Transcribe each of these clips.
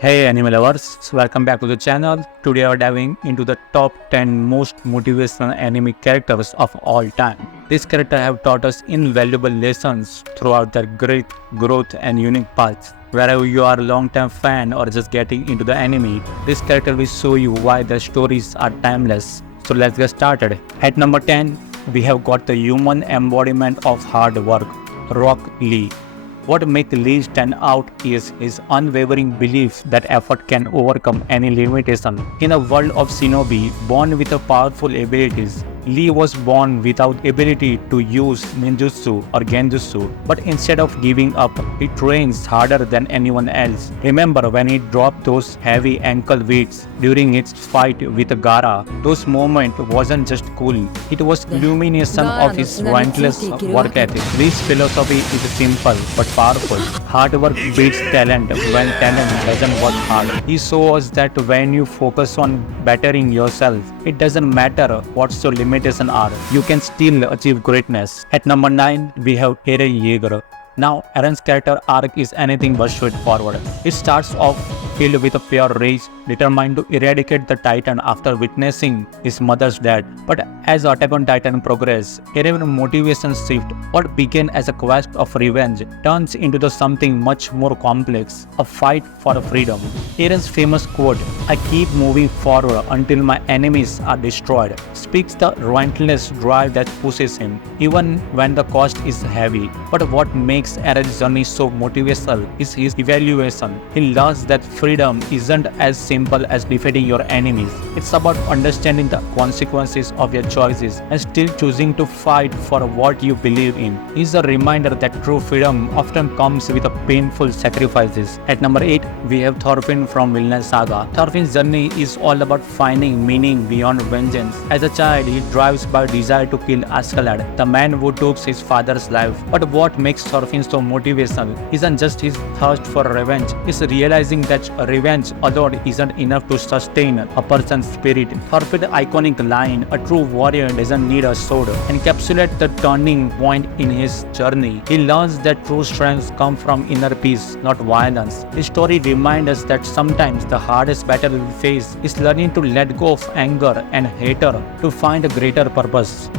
Hey anime lovers, welcome back to the channel. Today we are diving into the top 10 most motivational anime characters of all time. These characters have taught us invaluable lessons throughout their great growth and unique paths. Whether you are a long-time fan or just getting into the anime, this character will show you why their stories are timeless. So let's get started. At number 10, we have got the human embodiment of hard work, Rock Lee. What makes Lee stand out is his unwavering belief that effort can overcome any limitation. In a world of shinobi born with powerful abilities, Lee was born without ability to use ninjutsu or genjutsu, but instead of giving up, he trains harder than anyone else. Remember when he dropped those heavy ankle weights during his fight with Gaara? Those moments wasn't just cool, it was illumination of his relentless work ethic. Lee's philosophy is simple but powerful. Hard work beats talent when talent doesn't work hard. He shows us that when you focus on bettering yourself, it doesn't matter what's your limitations are, you can still achieve greatness. At number 9, we have Eren Yeager. Now, Eren's character arc is anything but straightforward. It starts off filled with a pure rage, determined to eradicate the Titan after witnessing his mother's death. But as Attack on Titan progresses, Eren's motivation shifts. What began as a quest of revenge turns into something much more complex, a fight for freedom. Eren's famous quote, "I keep moving forward until my enemies are destroyed," speaks the relentless drive that pushes him, even when the cost is heavy. But what makes Eren's journey so motivational is his evaluation. He learns that freedom isn't as simple as defeating your enemies. It's about understanding the consequences of your choices and still choosing to fight for what you believe in. It's a reminder that true freedom often comes with painful sacrifices. At number 8, we have Thorfinn from Vinland Saga. Thorfinn's journey is all about finding meaning beyond vengeance. As a child, he drives by desire to kill Askeladd, the man who took his father's life. But what makes Thorfinn so motivational isn't just his thirst for revenge, it's realizing that revenge alone isn't enough to sustain a person's spirit. Thorfinn's iconic line, "A true warrior doesn't need a sword," encapsulates the turning point in his journey. He learns that true strength comes from inner peace, not violence. His story reminds us that sometimes the hardest battle we face is learning to let go of anger and hatred to find a greater purpose.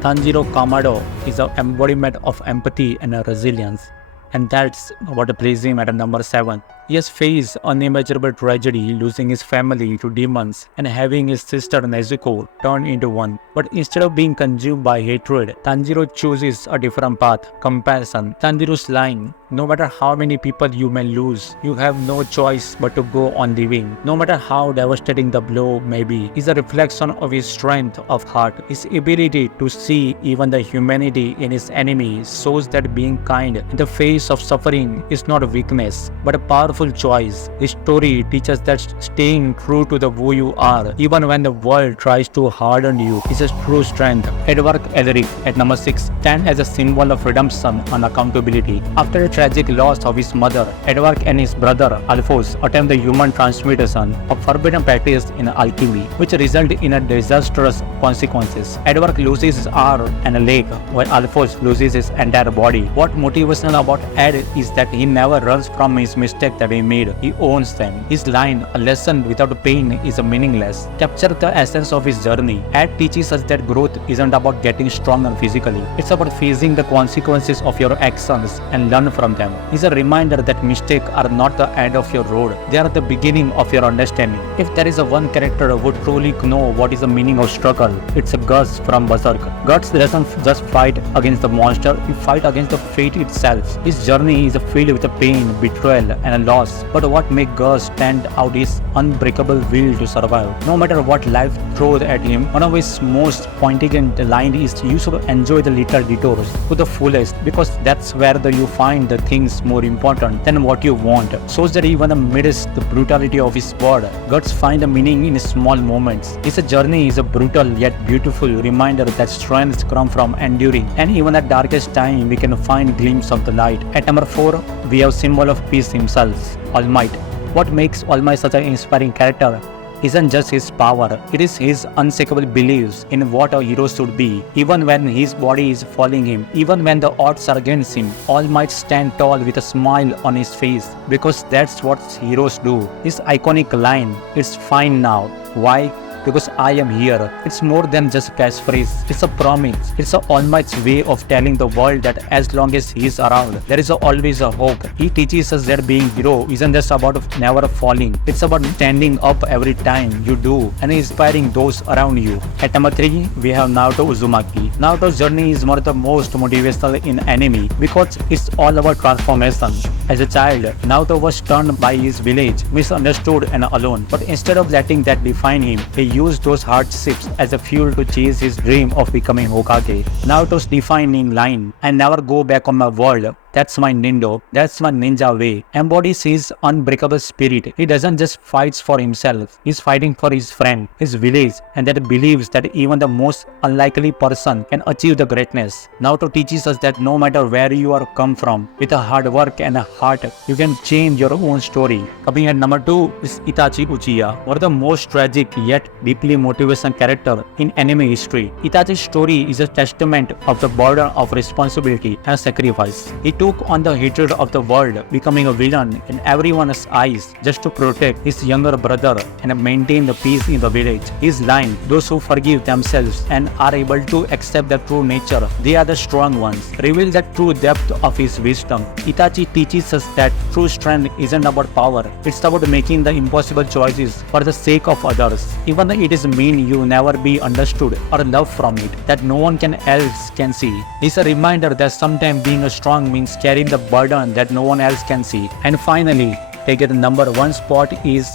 Tanjiro Kamado is an embodiment of empathy and resilience, and that's what places him at number 7. He has faced unimaginable tragedy, losing his family to demons and having his sister Nezuko turned into one. But instead of being consumed by hatred, Tanjiro chooses a different path, compassion. Tanjiro's line, "No matter how many people you may lose, you have no choice but to go on living, no matter how devastating the blow may be," is a reflection of his strength of heart. His ability to see even the humanity in his enemies shows that being kind in the face of suffering is not a weakness, but a powerful choice. This story teaches that staying true to who you are, even when the world tries to harden you, is a true strength. Edward Elric at number 6 stands as a symbol of redemption and accountability. After a tragic loss of his mother, Edward and his brother Alphonse attempt the human transmutation of forbidden practice in alchemy, which result in a disastrous consequences. Edward loses his arm and a leg, while Alphonse loses his entire body. What motivational about Ed is that he never runs from his mistake that he made, he owns them. His line, "A lesson without pain is meaningless," captures the essence of his journey. Ed teaches us that growth isn't about getting stronger physically, it's about facing the consequences of your actions and learn from them. It's a reminder that mistakes are not the end of your road, they are the beginning of your understanding. If there is a one character who truly know what is the meaning of struggle, it's a Gus from Berserk. Gus doesn't just fight against the monster, he fights against the fate itself. His journey is filled with pain, betrayal, and loss. But what makes Gus stand out is unbreakable will to survive. No matter what life throws at him, one of his most poignant lines is, "You should enjoy the little detours to the fullest, because that's where you find the things more important than what you want." Shows that even amidst the brutality of his world, Gus finds a meaning in small moments. His journey is a brutal yet beautiful reminder that strength comes from enduring, and even at darkest time we can find glimpse of the light. At number 4, we have symbol of peace himself, All Might. What makes All Might such an inspiring character isn't just his power, it is his unshakable beliefs in what a hero should be. Even when his body is failing him, even when the odds are against him, All Might stand tall with a smile on his face, because that's what heroes do. His iconic line, "It's fine now." Why? Because I am here. It's more than just a catchphrase. It's a promise. It's a All Might's way of telling the world that as long as he is around, there is always a hope. He teaches us that being hero isn't just about never falling. It's about standing up every time you do and inspiring those around you. At number 3, we have Naruto Uzumaki. Naruto's journey is one of the most motivational in anime because it's all about transformation. As a child, Naruto was turned by his village, misunderstood and alone. But instead of letting that define him, he used those hardships as a fuel to chase his dream of becoming Hokage. Naruto's defining line, "I never go back on my world. That's my Nindo. That's my ninja way," embodies his unbreakable spirit. He doesn't just fight for himself. He's fighting for his friend, his village, and that believes that even the most unlikely person can achieve the greatness. Naruto teaches us that no matter where you are come from, with a hard work and a heart, you can change your own story. Coming at number 2 is Itachi Uchiha, one of the most tragic yet deeply motivational character in anime history. Itachi's story is a testament of the burden of responsibility and sacrifice. He took on the hatred of the world, becoming a villain in everyone's eyes just to protect his younger brother and maintain the peace in the village. His line, "Those who forgive themselves and are able to accept their true nature, they are the strong ones," reveals the true depth of his wisdom. Itachi teaches us that true strength isn't about power, it's about making the impossible choices for the sake of others. Even though it is mean you never be understood or loved from it, that no one else can see. It's a reminder that sometimes being a strong means carrying the burden that no one else can see. And finally, taking the number 1 spot is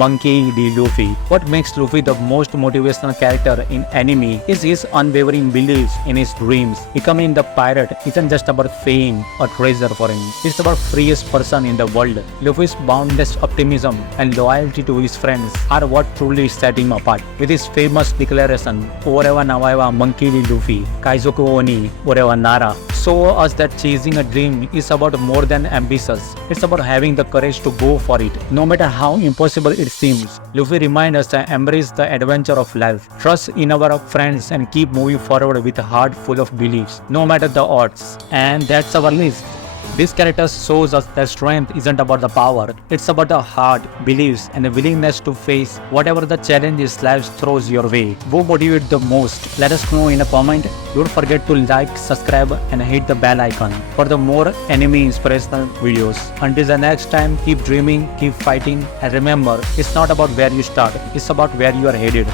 Monkey D. Luffy. What makes Luffy the most motivational character in anime is his unwavering beliefs in his dreams. Becoming the pirate isn't just about fame or treasure for him. It's about freest person in the world. Luffy's boundless optimism and loyalty to his friends are what truly set him apart. With his famous declaration, "Orewa Nawaiwa Monkey D. Luffy, Kaizoku Oni Orewa Nara," show us that chasing a dream is about more than ambitious. It's about having the courage to go for it, no matter how impossible it seems. Luffy reminds us to embrace the adventure of life, trust in our friends, and keep moving forward with a heart full of beliefs, no matter the odds. And that's our list. This character shows us that strength isn't about the power, it's about the heart, beliefs, and the willingness to face whatever the challenges life throws your way. Who motivate the most? Let us know in a comment. Don't forget to like, subscribe, and hit the bell icon for the more anime inspirational videos. Until the next time, keep dreaming, keep fighting, and remember, it's not about where you start, it's about where you are headed.